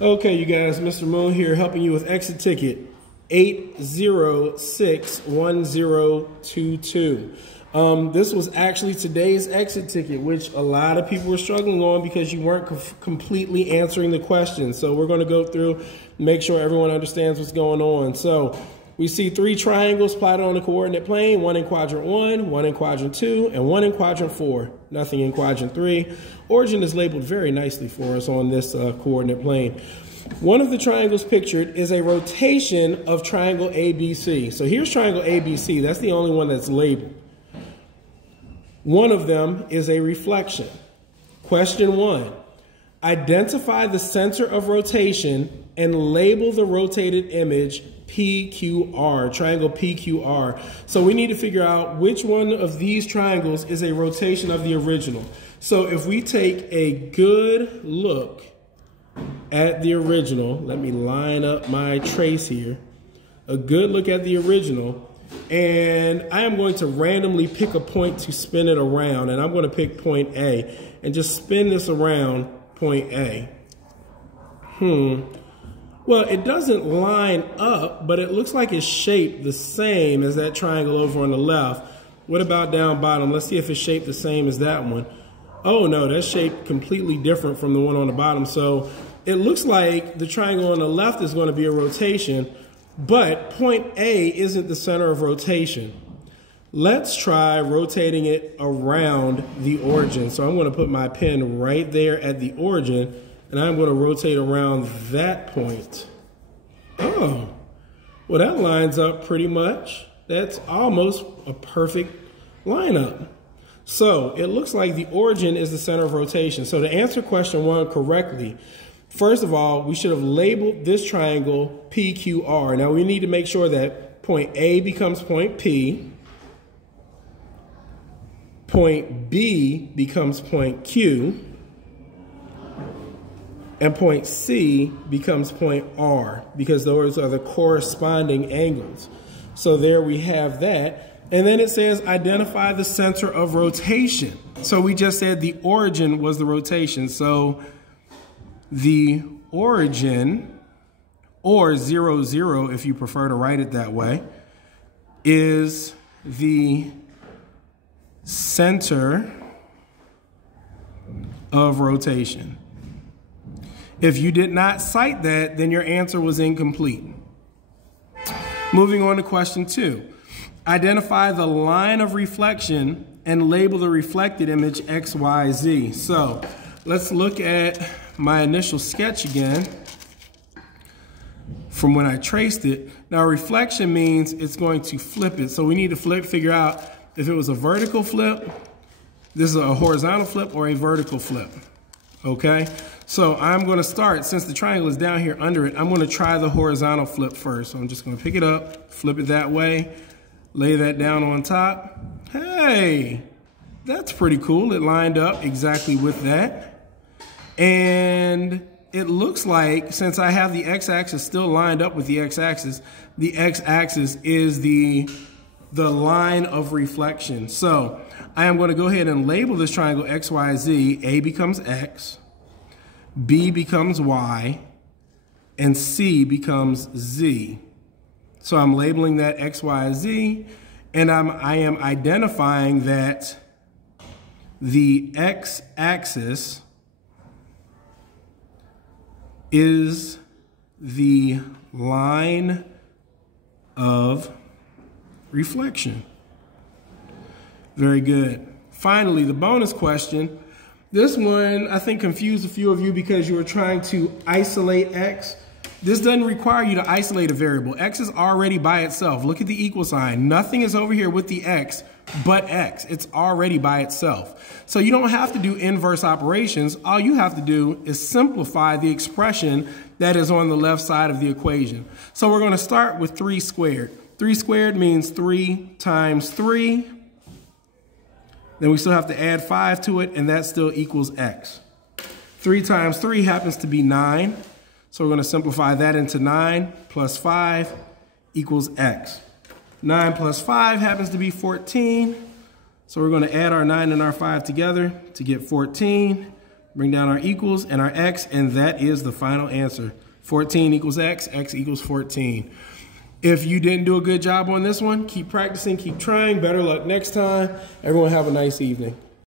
Okay, you guys, Mr. Moon here helping you with exit ticket 8061022. This was actually today's exit ticket, which a lot of people were struggling on because you weren't completely answering the question. So we're going to go through, make sure everyone understands what's going on. So we see 3 triangles plotted on the coordinate plane, one in quadrant 1, one in quadrant 2, and one in quadrant 4. Nothing in quadrant 3. Origin is labeled very nicely for us on this coordinate plane. One of the triangles pictured is a rotation of triangle ABC. So here's triangle ABC. That's the only one that's labeled. One of them is a reflection. Question 1. Identify the center of rotation and label the rotated image PQR, triangle PQR. So we need to figure out which one of these triangles is a rotation of the original. So if we take a good look at the original, let me line up my trace here. A good look at the original, and I am going to randomly pick a point to spin it around, and I'm going to pick point A and just spin this around point A. Well, it doesn't line up, but it looks like it's shaped the same as that triangle over on the left. What about down bottom? Let's see if it's shaped the same as that one. Oh no, that's shaped completely different from the one on the bottom. So it looks like the triangle on the left is going to be a rotation, but point A isn't the center of rotation. Let's try rotating it around the origin. So I'm going to put my pen right there at the origin, and I'm going to rotate around that point. Oh, well, that lines up pretty much. That's almost a perfect lineup. So it looks like the origin is the center of rotation. So to answer question 1 correctly, first of all, we should have labeled this triangle PQR. Now we need to make sure that point A becomes point P, point B becomes point Q, and point C becomes point R, because those are the corresponding angles. So there we have that. And then it says identify the center of rotation. So we just said the origin was the rotation. So the origin, or 0, 0 if you prefer to write it that way, is the center of rotation. If you did not cite that, then your answer was incomplete. Moving on to question 2. Identify the line of reflection and label the reflected image XYZ. So let's look at my initial sketch again from when I traced it. Now reflection means it's going to flip it. So we need to figure out if it was a vertical flip, this is a horizontal flip, or a vertical flip. Okay, so I'm going to start, since the triangle is down here under it, I'm going to try the horizontal flip first. So I'm just going to pick it up, flip it that way, lay that down on top. Hey, that's pretty cool. It lined up exactly with that. And it looks like, since I have the x-axis still lined up with the x-axis is the line of reflection. So I am going to go ahead and label this triangle XYZ. A becomes X, B becomes Y, and C becomes Z. So I'm labeling that XYZ, and I am identifying that the x-axis is the line of reflection. Very good. Finally, the bonus question. This one, I think, confused a few of you because you were trying to isolate X. This doesn't require you to isolate a variable. X is already by itself. Look at the equal sign. Nothing is over here with the X but X. It's already by itself. So you don't have to do inverse operations. All you have to do is simplify the expression that is on the left side of the equation. So we're going to start with 3 squared. 3 squared means 3 times 3. Then we still have to add 5 to it, and that still equals X. 3 times 3 happens to be 9. So we're going to simplify that into 9 plus 5 equals X. 9 plus 5 happens to be 14. So we're going to add our 9 and our 5 together to get 14 Bring down our equals and our x, and that is the final answer. 14 equals x equals 14. If you didn't do a good job on this one, keep practicing, keep trying. Better luck next time. Everyone have a nice evening.